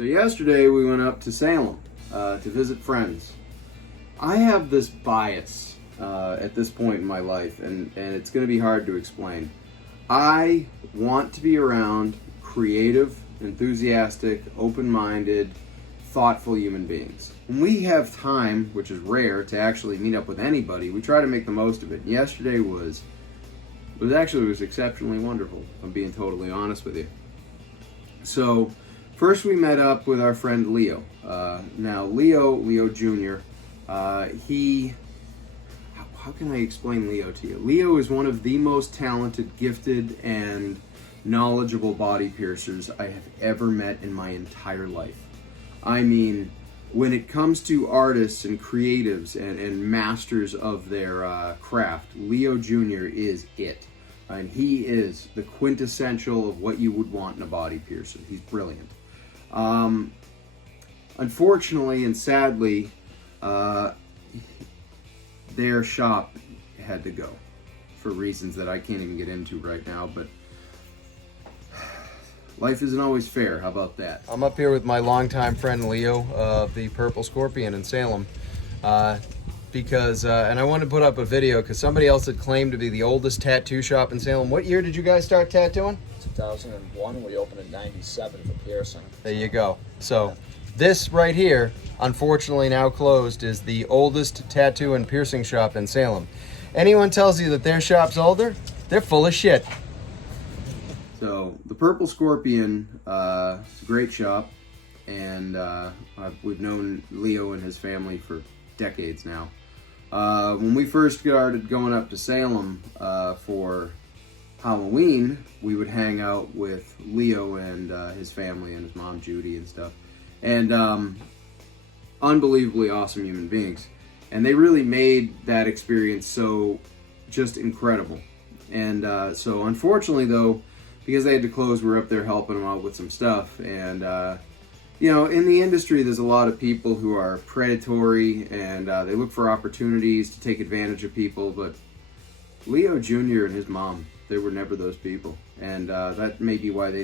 So yesterday we went up to Salem to visit friends. I have this bias at this point in my life, and it's going to be hard to explain. I want to be around creative, enthusiastic, open-minded, thoughtful human beings. When we have time, which is rare, to actually meet up with anybody, we try to make the most of it. And yesterday was exceptionally wonderful, if I'm being totally honest with you. So first we met up with our friend Leo. Now Leo Jr., how can I explain Leo to you? Leo is one of the most talented, gifted, and knowledgeable body piercers I have ever met in my entire life. I mean, when it comes to artists and creatives and masters of their craft, Leo Jr. is it. And he is the quintessential of what you would want in a body piercer. He's brilliant. Unfortunately and sadly, their shop had to go for reasons that I can't even get into right now, but life isn't always fair. How about that? I'm up here with my longtime friend Leo of the Purple Scorpion in Salem because, and I wanted to put up a video because somebody else had claimed to be the oldest tattoo shop in Salem. What year did you guys start tattooing? 2001. We opened in '97 for piercing. There you go. So this right here, unfortunately now closed, is the oldest tattoo and piercing shop in Salem. Anyone tells you that their shop's older, they're full of shit. So the Purple Scorpion is a great shop, and we've known Leo and his family for decades now. When we first started going up to Salem for Halloween, we would hang out with Leo and his family and his mom Judy and stuff. And unbelievably awesome human beings. And they really made that experience so just incredible. And so unfortunately though, because they had to close, we were up there helping them out with some stuff. And you know, in the industry there's a lot of people who are predatory and they look for opportunities to take advantage of people, but Leo Jr. and his mom, they were never those people. And that may be why they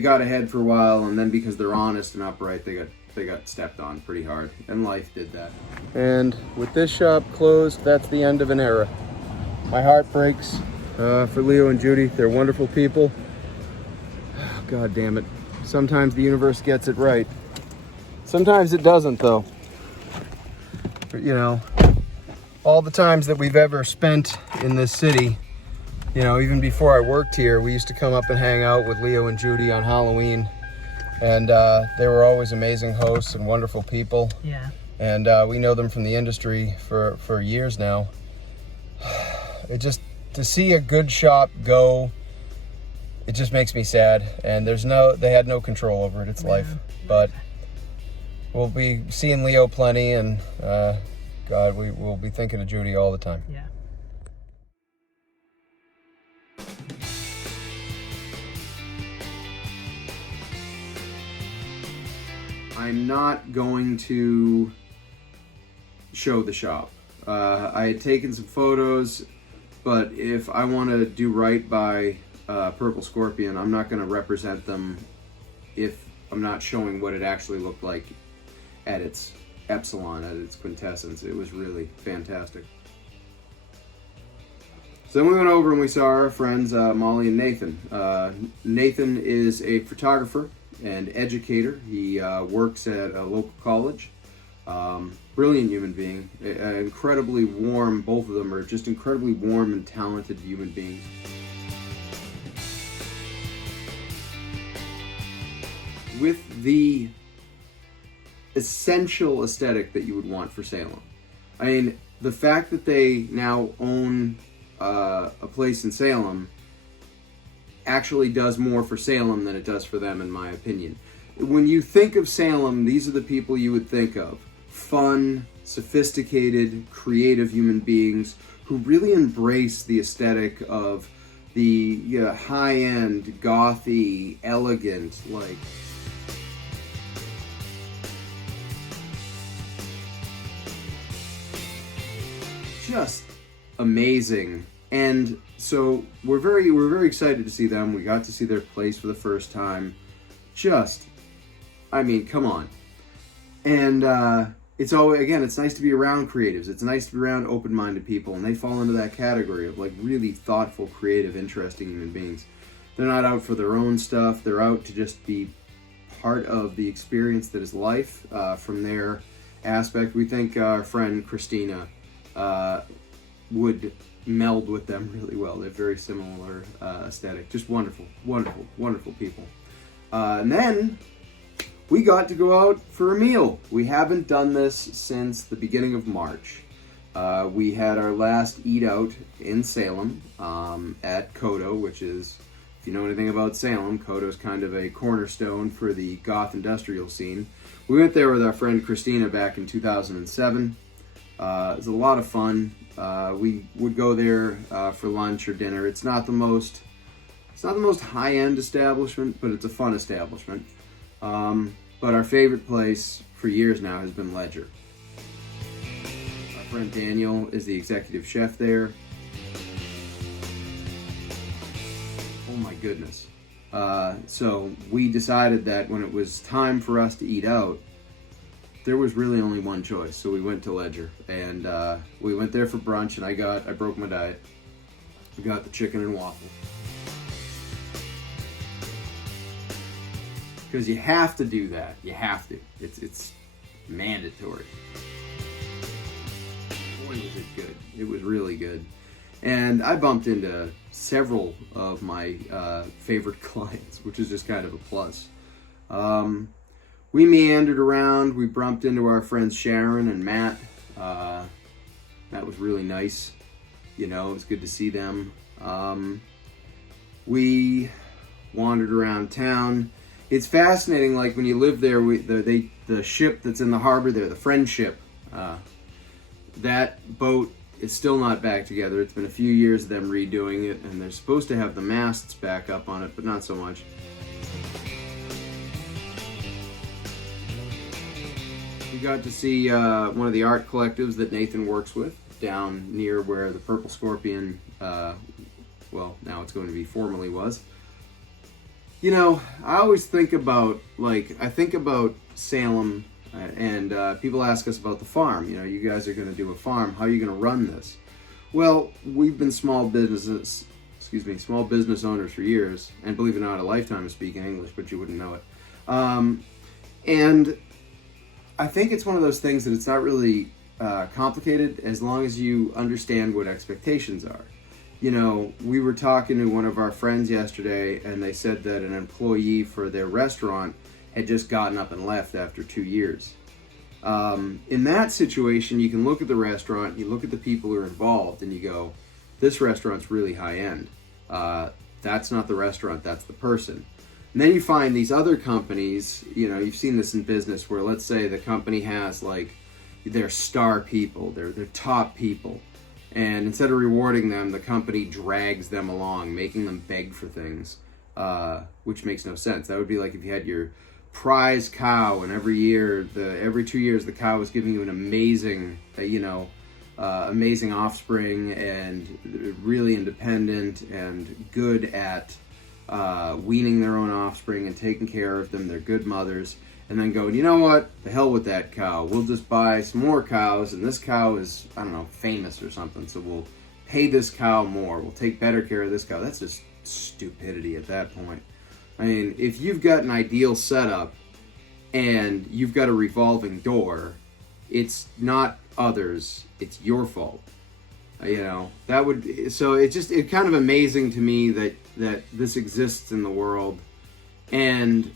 got ahead for a while, and then because they're honest and upright, they got stepped on pretty hard, and life did that. And with this shop closed, that's the end of an era. My heart breaks for Leo and Judy. They're wonderful people. God damn it. Sometimes the universe gets it right. Sometimes it doesn't, though. But, you know, all the times that we've ever spent in this city, you know, even before I worked here, we used to come up and hang out with Leo and Judy on Halloween. And they were always amazing hosts and wonderful people. Yeah. And we know them from the industry for years now. It just, to see a good shop go, it just makes me sad. And they had no control over it. It's life. But we'll be seeing Leo plenty, and God, we'll be thinking of Judy all the time. Yeah. I'm not going to show the shop. I had taken some photos, but if I want to do right by Purple Scorpion, I'm not going to represent them if I'm not showing what it actually looked like at its epsilon, at its quintessence. It was really fantastic. So then we went over and we saw our friends Molly and Nathan. Nathan is a photographer and educator. He works at a local college. Brilliant human being, incredibly warm. Both of them are just incredibly warm and talented human beings. With the essential aesthetic that you would want for Salem. I mean, the fact that they now own a place in Salem actually does more for Salem than it does for them, in my opinion. When you think of Salem, these are the people you would think of. Fun, sophisticated, creative human beings who really embrace the aesthetic of the high-end, gothy, elegant, like... just amazing. And so we're very excited to see them. We got to see their place for the first time. Just I mean, come on. And it's always, again, it's nice to be around creatives. It's nice to be around open-minded people, and they fall into that category of like really thoughtful, creative, interesting human beings. They're not out for their own stuff. They're out to just be part of the experience that is life from their aspect. We think our friend Christina would meld with them really well. They're very similar aesthetic. Just wonderful, wonderful, wonderful people. And then we got to go out for a meal. We haven't done this since the beginning of March. We had our last eat out in Salem at Kodo, which is, if you know anything about Salem, Kodo's kind of a cornerstone for the goth industrial scene. We went there with our friend Christina back in 2007. It was a lot of fun. We would go there for lunch or dinner. It's not the most high-end establishment, but it's a fun establishment. But our favorite place for years now has been Ledger. Our friend Daniel is the executive chef there. Oh my goodness. So we decided that when it was time for us to eat out, there was really only one choice. So we went to Ledger, and we went there for brunch, and I broke my diet. We got the chicken and waffle. Because you have to do that. You have to. It's mandatory. Boy, was it good. It was really good. And I bumped into several of my favorite clients, which is just kind of a plus. We meandered around. We bumped into our friends Sharon and Matt. That was really nice. You know, it was good to see them. We wandered around town. It's fascinating, like when you live there, the ship that's in the harbor there, the Friendship, that boat is still not back together. It's been a few years of them redoing it, and they're supposed to have the masts back up on it, but not so much. We got to see one of the art collectives that Nathan works with down near where the Purple Scorpion, well, now it's going to be formerly was. You know, I always think about, Salem, and people ask us about the farm. You know, you guys are going to do a farm. How are you going to run this? Well, we've been small business owners for years, and believe it or not, a lifetime of speaking English, but you wouldn't know it. And I think it's one of those things that it's not really complicated as long as you understand what expectations are. You know, we were talking to one of our friends yesterday, and they said that an employee for their restaurant had just gotten up and left after 2 years. In that situation, you can look at the restaurant, you look at the people who are involved, and you go, this restaurant's really high-end. That's not the restaurant, that's the person. And then you find these other companies, you know, you've seen this in business, where let's say the company has, like, their star people, their top people. And instead of rewarding them, the company drags them along, making them beg for things, which makes no sense. That would be like if you had your prize cow, and every 2 years, the cow was giving you an amazing, amazing offspring, and really independent and good at weaning their own offspring and taking care of them. They're good mothers. And then go, you know what? The hell with that cow. We'll just buy some more cows, and this cow is, I don't know, famous or something, so we'll pay this cow more. We'll take better care of this cow. That's just stupidity at that point. I mean, if you've got an ideal setup and you've got a revolving door, it's not others, it's your fault. You know, so it's kind of amazing to me that this exists in the world. And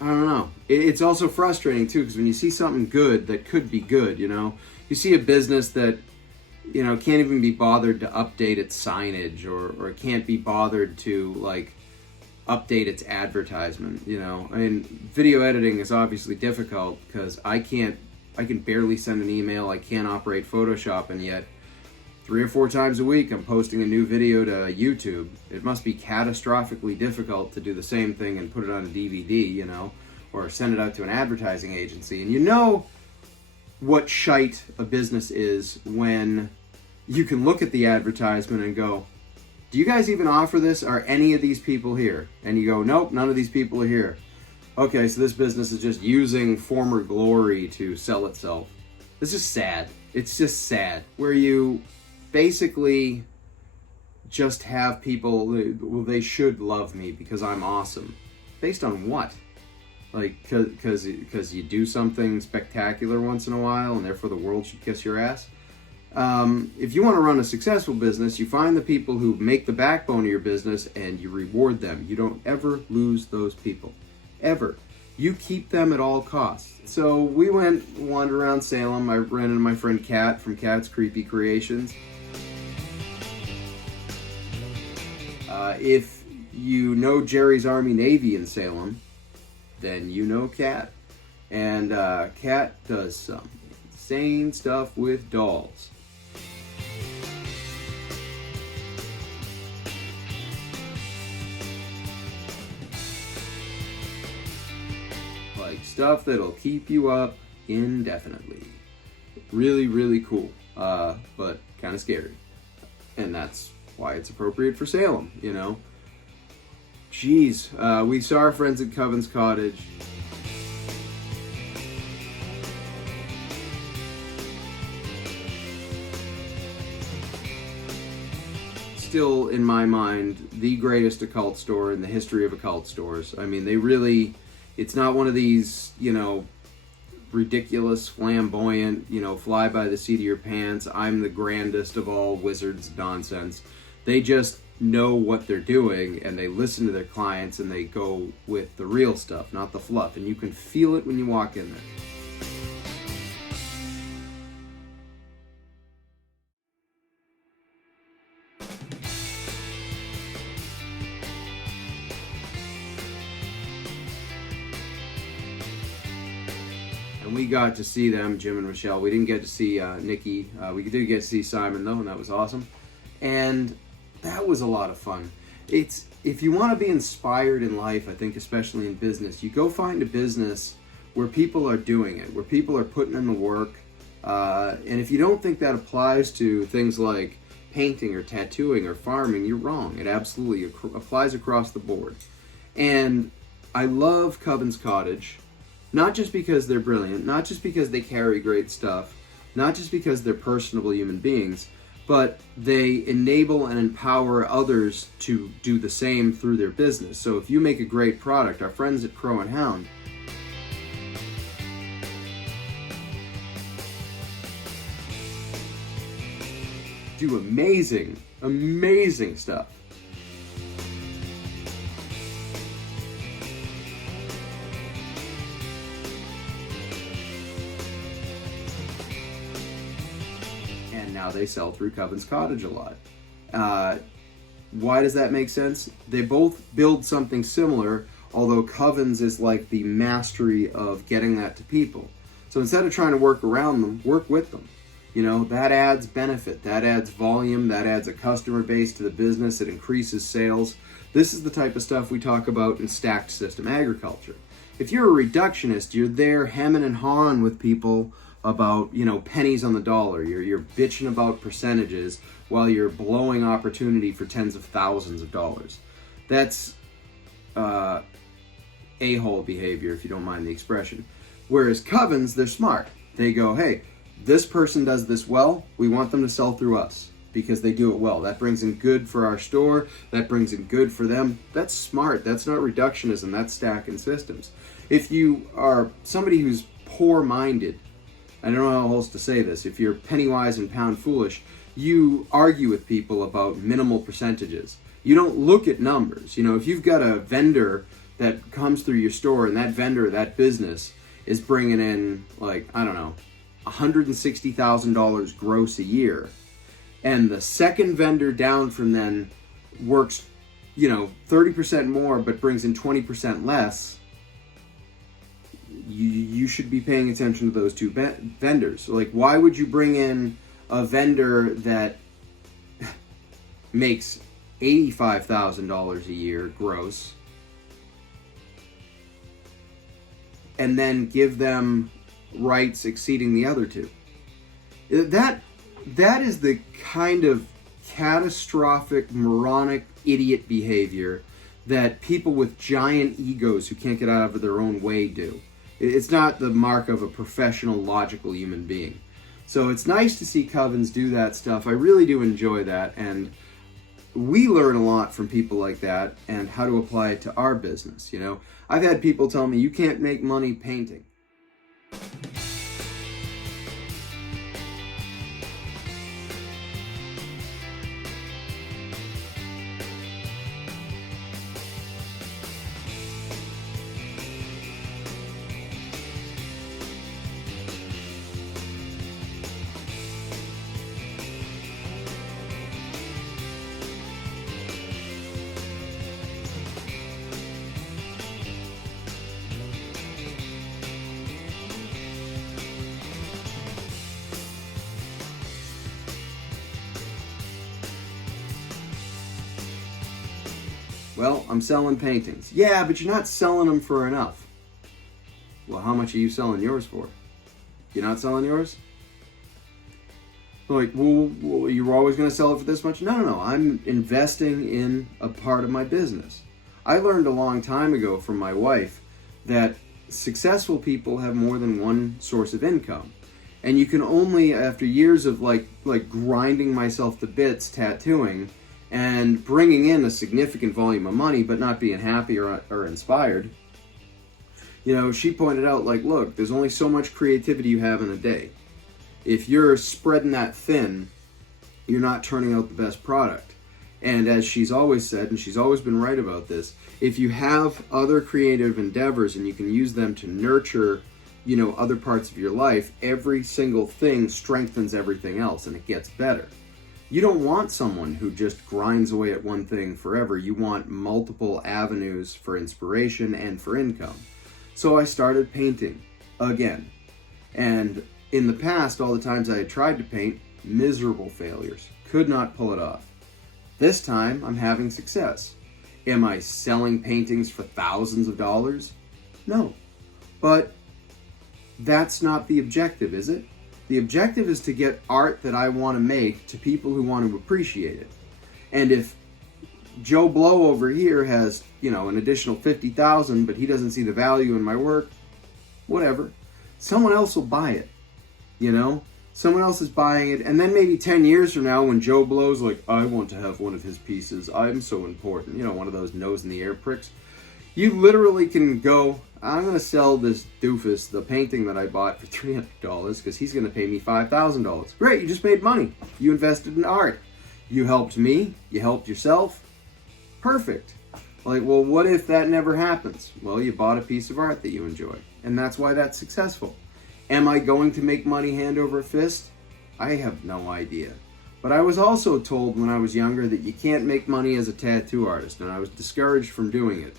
I don't know. It's also frustrating too, because when you see something good that could be good, you know, you see a business that, you know, can't even be bothered to update its signage, or can't be bothered to, like, update its advertisement, you know. I mean, video editing is obviously difficult because I can barely send an email, I can't operate Photoshop, and yet 3 or 4 times a week I'm posting a new video to YouTube. It must be catastrophically difficult to do the same thing and put it on a DVD, you know, or send it out to an advertising agency. And you know what shite a business is when you can look at the advertisement and go, do you guys even offer this? Are any of these people here? And you go, nope, none of these people are here. Okay, so this business is just using former glory to sell itself. This is sad. It's just sad. Where you basically just have people, well, they should love me because I'm awesome. Based on what? Like, because you do something spectacular once in a while and therefore the world should kiss your ass? If you want to run a successful business, you find the people who make the backbone of your business and you reward them. You don't ever lose those people. Ever. You keep them at all costs. So we wandered around Salem. I ran into my friend Kat from Kat's Creepy Creations. If you know Jerry's Army Navy in Salem, then you know Kat. And Kat does some insane stuff with dolls. Like stuff that'll keep you up indefinitely. Really, really cool, but kind of scary. And that's why it's appropriate for Salem, you know. Jeez, we saw our friends at Coven's Cottage. Still, in my mind, the greatest occult store in the history of occult stores. I mean, they really, it's not one of these, you know, ridiculous, flamboyant, you know, fly by the seat of your pants, I'm the grandest of all wizards nonsense. They just know what they're doing and they listen to their clients and they go with the real stuff, not the fluff. And you can feel it when you walk in there. And we got to see them, Jim and Michelle. We didn't get to see Nikki. We did get to see Simon, though, and that was awesome. And that was a lot of fun. It's, if you want to be inspired in life, I think especially in business, you go find a business where people are doing it, where people are putting in the work. And if you don't think that applies to things like painting or tattooing or farming, you're wrong. It absolutely applies across the board. And I love Coven's Cottage, not just because they're brilliant, not just because they carry great stuff, not just because they're personable human beings, but they enable and empower others to do the same through their business. So if you make a great product, our friends at Crow and Hound do amazing, amazing stuff. Now they sell through Coven's Cottage a lot. Why does that make sense? They both build something similar, although Coven's is like the mastery of getting that to people. So instead of trying to work around them, work with them. You know, that adds benefit, that adds volume, that adds a customer base to the business, it increases sales. This is the type of stuff we talk about in stacked system agriculture. If you're a reductionist, you're there hemming and hawing with people about, you know, pennies on the dollar. You're bitching about percentages while you're blowing opportunity for tens of thousands of dollars. That's a-hole behavior, if you don't mind the expression. Whereas Covens, they're smart. They go, hey, this person does this well, we want them to sell through us because they do it well. That brings in good for our store, that brings in good for them. That's smart. That's not reductionism, that's stacking systems. If you are somebody who's poor-minded, I don't know how else to say this. If you're penny wise and pound foolish, you argue with people about minimal percentages. You don't look at numbers. You know, if you've got a vendor that comes through your store and that vendor, that business is bringing in, like, I don't know, $160,000 gross a year, and the second vendor down from then works, you know, 30% more but brings in 20% less, you should be paying attention to those two vendors. Like, why would you bring in a vendor that makes $85,000 a year gross and then give them rights exceeding the other two? That is the kind of catastrophic, moronic, idiot behavior that people with giant egos who can't get out of their own way do. It's not the mark of a professional, logical human being. So it's nice to see covens do that stuff. I really do enjoy that, and we learn a lot from people like that and how to apply it to our business. You know, I've had people tell me, you can't make money painting. Well, I'm selling paintings. Yeah, but you're not selling them for enough. Well, how much are you selling yours for? You're not selling yours? Like, well, you were always going to sell it for this much? No. I'm investing in a part of my business. I learned a long time ago from my wife that successful people have more than one source of income. And you can only, after years of like grinding myself to bits tattooing, and bringing in a significant volume of money, but not being happy or inspired. You know, she pointed out, like, look, there's only so much creativity you have in a day. If you're spreading that thin, you're not turning out the best product. And as she's always said, and she's always been right about this, if you have other creative endeavors and you can use them to nurture, you know, other parts of your life, every single thing strengthens everything else and it gets better. You don't want someone who just grinds away at one thing forever. You want multiple avenues for inspiration and for income. So I started painting again. And in the past, all the times I had tried to paint, miserable failures. Could not pull it off. This time, I'm having success. Am I selling paintings for thousands of dollars? No. But that's not the objective, is it? The objective is to get art that I want to make to people who want to appreciate it. And if Joe Blow over here has, you know, an additional 50,000, but he doesn't see the value in my work, whatever. Someone else will buy it, you know? Someone else is buying it, and then maybe 10 years from now when Joe Blow's like, I want to have one of his pieces, I'm so important, you know, one of those nose in the air pricks. You literally can go, I'm going to sell this doofus the painting that I bought for $300 because he's going to pay me $5,000. Great, you just made money. You invested in art. You helped me. You helped yourself. Perfect. Like, well, what if that never happens? Well, you bought a piece of art that you enjoy, and that's why that's successful. Am I going to make money hand over fist? I have no idea. But I was also told when I was younger that you can't make money as a tattoo artist, and I was discouraged from doing it.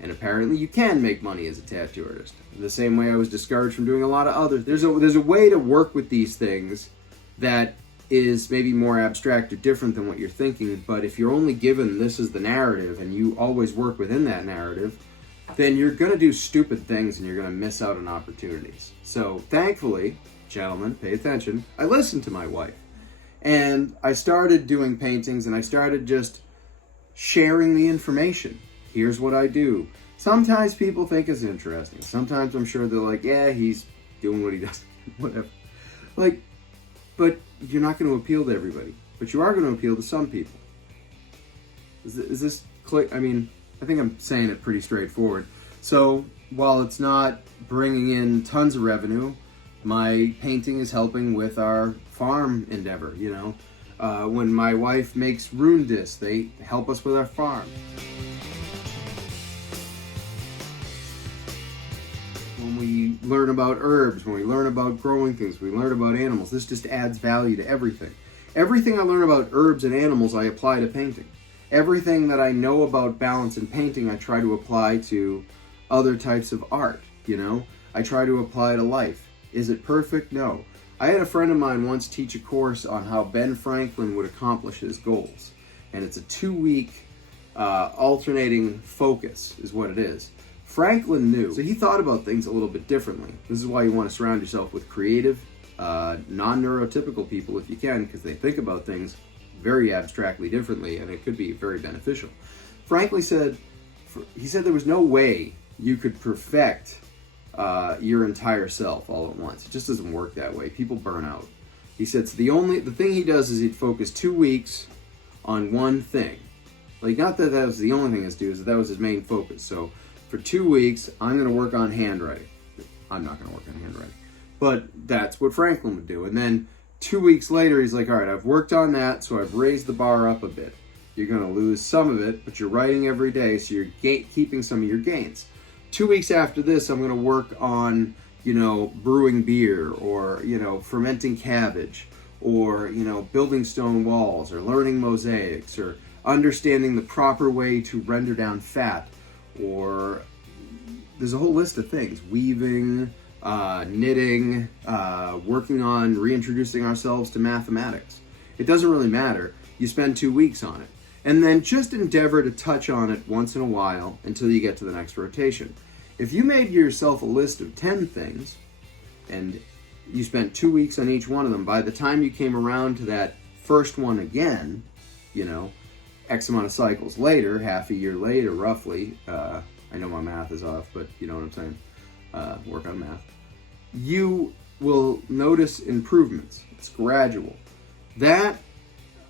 And apparently you can make money as a tattoo artist. The same way I was discouraged from doing a lot of others. There's a way to work with these things that is maybe more abstract or different than what you're thinking, but if you're only given this as the narrative and you always work within that narrative, then you're going to do stupid things and you're going to miss out on opportunities. So thankfully, gentlemen, pay attention, I listened to my wife. And I started doing paintings and I started just sharing the information. Here's what I do. Sometimes people think it's interesting. Sometimes I'm sure they're like, yeah, he's doing what he does, whatever. Like, but you're not going to appeal to everybody. But you are going to appeal to some people. Is this clear? I mean, I think I'm saying it pretty straightforward. So while it's not bringing in tons of revenue, my painting is helping with our farm endeavor, you know. When my wife makes rune discs, they help us with our farm. When we learn about herbs, when we learn about growing things, we learn about animals, this just adds value to everything. Everything I learn about herbs and animals, I apply to painting. Everything that I know about balance in painting, I try to apply to other types of art, you know? I try to apply to life. Is it perfect? No. I had a friend of mine once teach a course on how Ben Franklin would accomplish his goals. And it's a 2-week alternating focus is what it is. Franklin knew, so he thought about things a little bit differently. This is why you want to surround yourself with creative, non-neurotypical people if you can, because they think about things very abstractly differently, and it could be very beneficial. frankly said, he said there was no way you could perfect your entire self all at once. It just doesn't work that way. People burn out. He said, so the thing he does is he'd focus 2 weeks on one thing. Like, not that that was the only thing he's doing, that was his main focus. So for 2 weeks, I'm going to work on handwriting. I'm not going to work on handwriting. But that's what Franklin would do. And then 2 weeks later, he's like, all right, I've worked on that, so I've raised the bar up a bit. You're going to lose some of it, but you're writing every day, so you're keeping some of your gains. 2 weeks after this, I'm going to work on, brewing beer, or, fermenting cabbage, or, building stone walls, or learning mosaics, or understanding the proper way to render down fat, or there's a whole list of things. Weaving, knitting, working on reintroducing ourselves to mathematics. It doesn't really matter. You spend 2 weeks on it. And then just endeavor to touch on it once in a while until you get to the next rotation. If you made yourself a list of 10 things and you spent 2 weeks on each one of them, by the time you came around to that first one again, X amount of cycles later, half a year later roughly, I know my math is off, but you know what I'm saying, work on math, you will notice improvements. It's gradual. That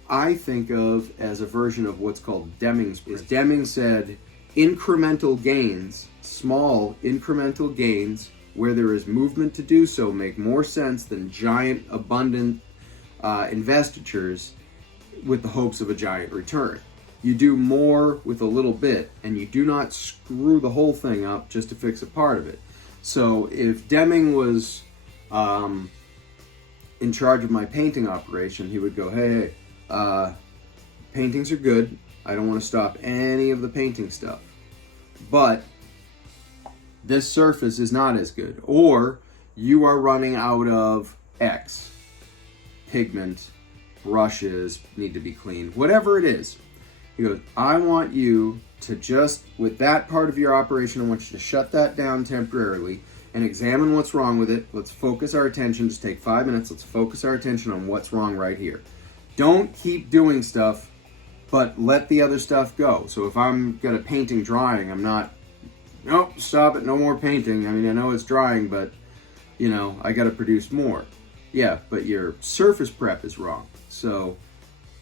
I think of as a version of what's called Deming's. Deming said incremental gains, small incremental gains, where there is movement to do so, make more sense than giant, abundant investitures with the hopes of a giant return. You do more with a little bit, and you do not screw the whole thing up just to fix a part of it. So if Deming was in charge of my painting operation, he would go, hey, paintings are good. I don't want to stop any of the painting stuff. But this surface is not as good. Or you are running out of X. Pigment, brushes need to be cleaned, whatever it is. He goes, I want you to just, with that part of your operation, I want you to shut that down temporarily and examine what's wrong with it. Let's focus our attention. Just take 5 minutes. Let's focus our attention on what's wrong right here. Don't keep doing stuff, but let the other stuff go. So if I'm got a painting drying, I'm not, nope, stop it, no more painting. I mean, I know it's drying, but, I got to produce more. Yeah, but your surface prep is wrong. So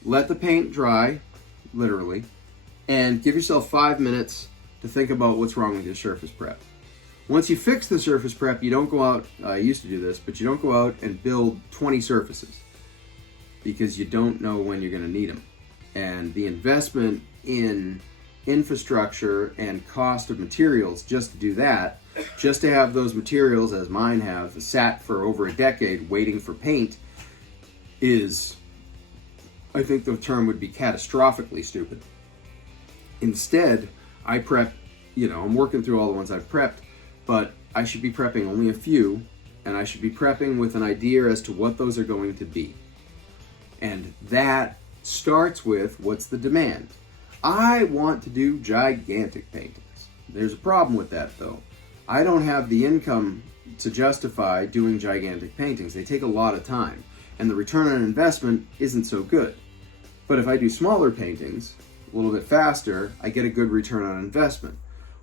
let the paint dry, literally, and give yourself 5 minutes to think about what's wrong with your surface prep. Once you fix the surface prep, you don't go out, I used to do this, but you don't go out and build 20 surfaces because you don't know when you're going to need them. And the investment in infrastructure and cost of materials just to do that, just to have those materials, as mine have, sat for over a decade waiting for paint, is, I think the term would be catastrophically stupid. Instead, I prep, I'm working through all the ones I've prepped, but I should be prepping only a few, and I should be prepping with an idea as to what those are going to be. And that starts with, what's the demand? I want to do gigantic paintings. There's a problem with that, though. I don't have the income to justify doing gigantic paintings. They take a lot of time, and the return on investment isn't so good. But if I do smaller paintings, a little bit faster, I get a good return on investment.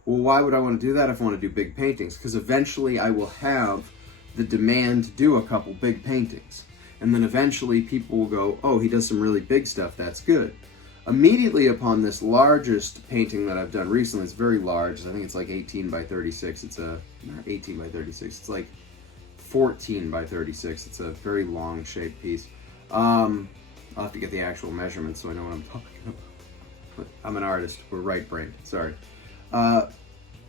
Well, why would I want to do that if I want to do big paintings? Because eventually I will have the demand to do a couple big paintings. And then eventually people will go, oh, he does some really big stuff, that's good. Immediately upon this largest painting that I've done recently, it's very large, I think it's like 18 by 36, not 18 by 36, it's like 14 by 36, it's a very long shaped piece. I'll have to get the actual measurements so I know what I'm talking about. But I'm an artist, we're right-brained, sorry.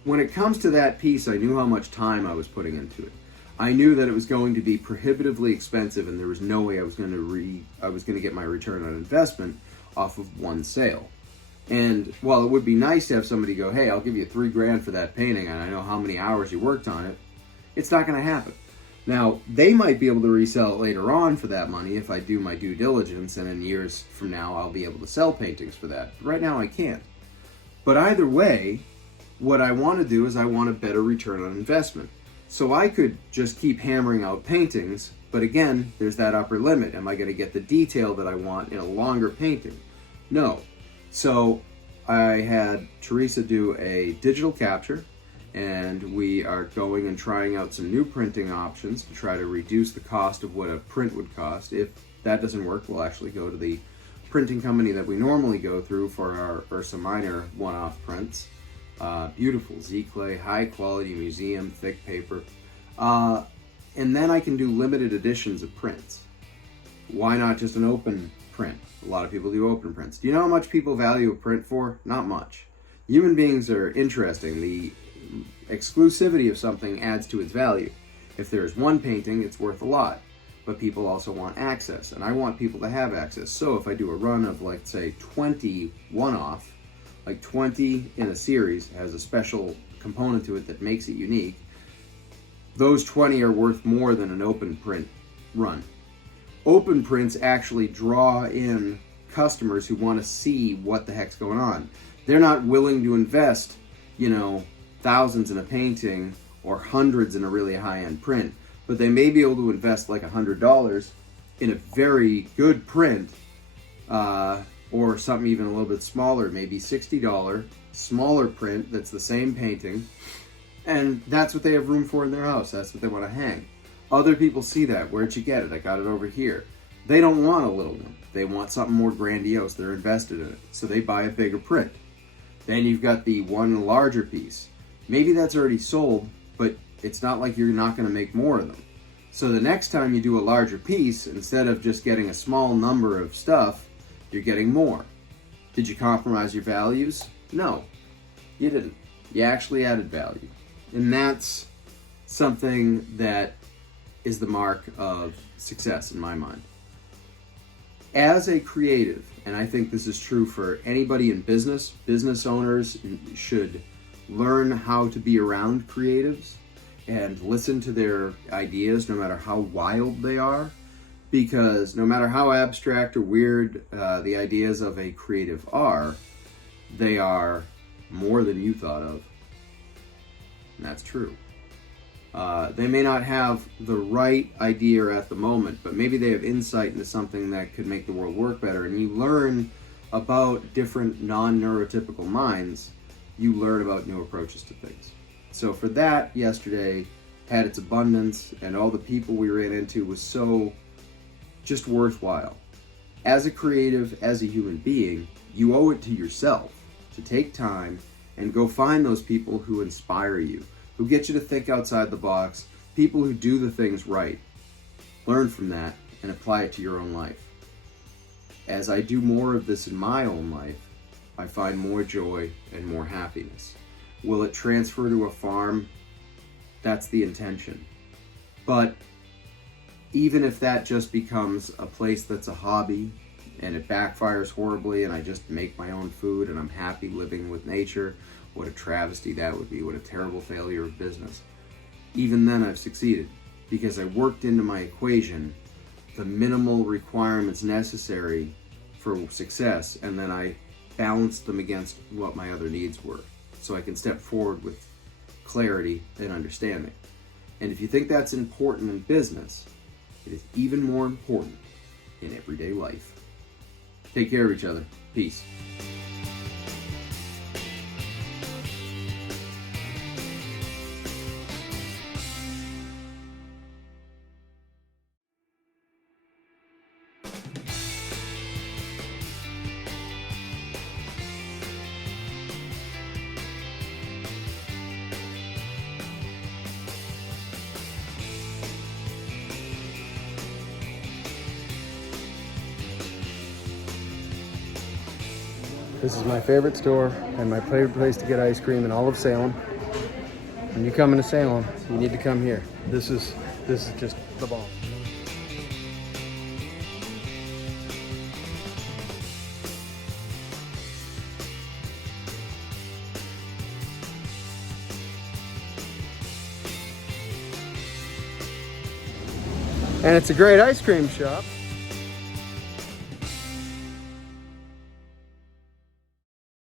When it comes to that piece, I knew how much time I was putting into it. I knew that it was going to be prohibitively expensive, and there was no way I was going to get my return on investment off of one sale. And while it would be nice to have somebody go, hey, I'll give you $3,000 for that painting, and I know how many hours you worked on it, it's not going to happen. Now, they might be able to resell it later on for that money if I do my due diligence, and in years from now, I'll be able to sell paintings for that. But right now, I can't. But either way, what I want to do is I want a better return on investment. So I could just keep hammering out paintings, but again, there's that upper limit. Am I going to get the detail that I want in a longer painting? No. So I had Teresa do a digital capture, and we are going and trying out some new printing options to try to reduce the cost of what a print would cost. If that doesn't work, we'll actually go to the printing company that we normally go through for our Ursa Minor one-off prints. Beautiful Z-clay, high quality museum, thick paper. And then I can do limited editions of prints. Why not just an open print? A lot of people do open prints. Do you know how much people value a print for? Not much. Human beings are interesting. The exclusivity of something adds to its value. If there's one painting, it's worth a lot. But people also want access, and I want people to have access. So if I do a run of, like, say, 20 one-off, like 20 in a series, has a special component to it that makes it unique, those 20 are worth more than an open print run. Open prints actually draw in customers who want to see what the heck's going on. They're not willing to invest, thousands in a painting or hundreds in a really high-end print, but they may be able to invest like $100 in a very good print, or something even a little bit smaller, maybe $60 smaller print that's the same painting, and that's what they have room for in their house. That's what they want to hang. Other people see that. Where'd you get it? I got it over here. They don't want a little one. They want something more grandiose. They're invested in it, so they buy a bigger print. Then you've got the one larger piece. Maybe that's already sold, but it's not like you're not going to make more of them. So the next time you do a larger piece, instead of just getting a small number of stuff, you're getting more. Did you compromise your values? No, you didn't. You actually added value. And that's something that is the mark of success in my mind. As a creative, and I think this is true for anybody in business, business owners should learn how to be around creatives and listen to their ideas no matter how wild they are, because no matter how abstract or weird the ideas of a creative are, they are more than you thought of. And that's true. They may not have the right idea at the moment, but maybe they have insight into something that could make the world work better. And you learn about different non-neurotypical minds. You learn about new approaches to things. So for that, yesterday had its abundance, and all the people we ran into was so just worthwhile. As a creative, as a human being, you owe it to yourself to take time and go find those people who inspire you, who get you to think outside the box, people who do the things right. Learn from that and apply it to your own life. As I do more of this in my own life, I find more joy and more happiness. Will it transfer to a farm? That's the intention. But even if that just becomes a place that's a hobby and it backfires horribly and I just make my own food and I'm happy living with nature, what a travesty that would be. What a terrible failure of business. Even then I've succeeded because I worked into my equation the minimal requirements necessary for success, and then I balanced them against what my other needs were, so I can step forward with clarity and understanding. And if you think that's important in business, it is even more important in everyday life. Take care of each other. Peace. This is my favorite store and my favorite place to get ice cream in all of Salem. When you come into Salem, you need to come here. This is just the bomb. And it's a great ice cream shop.